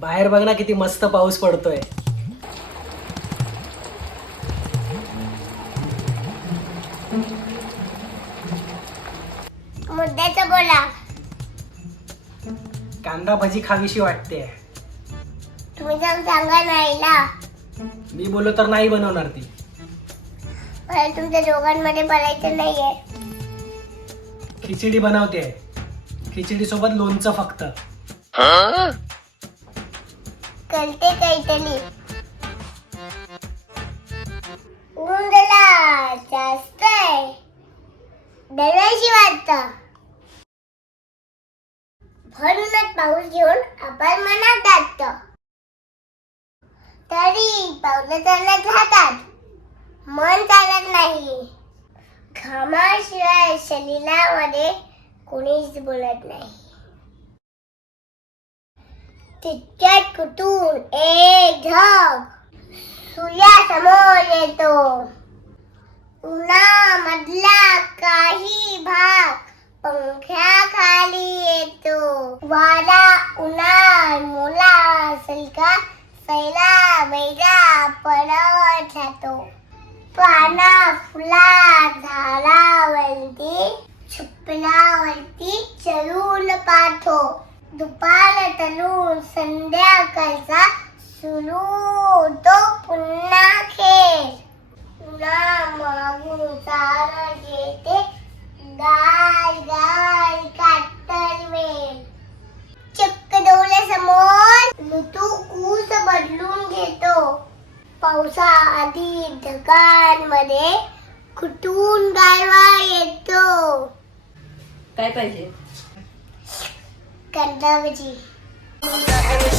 बाहेर बघ ना किती मस्त पाऊस पडतोय. मुद्द्याचं बोला. कांदा भजी खावीशी वाटते. तुम्ही जाऊन सांगा नाहीला. मी बोललो तर नाही बनवणार ती. मला तुमच्या दोघांमध्ये पडायचं नाहीये. खिचडी बनवते. खिचडी सोबत लोणचं फक्त. कळते काहीतरी. जास्त आहे. डराइशी वाटतं भर भरूनच पाऊस घेऊन आपण मनात टाकतो तरी पावलं चालत राहतात मन चालत नाही. घामाशिवाय शरीरामध्ये कोणीच बोलत नाही. तितक्यात कुठून एक ढग सूर्यासमोर येतो उन्हामधला काही भाग पंख्याखाली येतो। वारा उन्हाळ, मुला असेल सैला बैला पडत राहतो। पाना फुला झाडावरती छुपलावरती चलून पाठो दुपार तलून संध्याकाळचा सुरू तो पुन्हा खेळ. पुन्हा मागून चार घेते गाय गाय कातर वेळ चक्क डोळ्यासमोर ऋतू कूस बदलून घेतो. पावसा आधी ढगांमध्ये कुठून गारवा येतो? काय पाहिजे? कंदावजी i'm Yeah.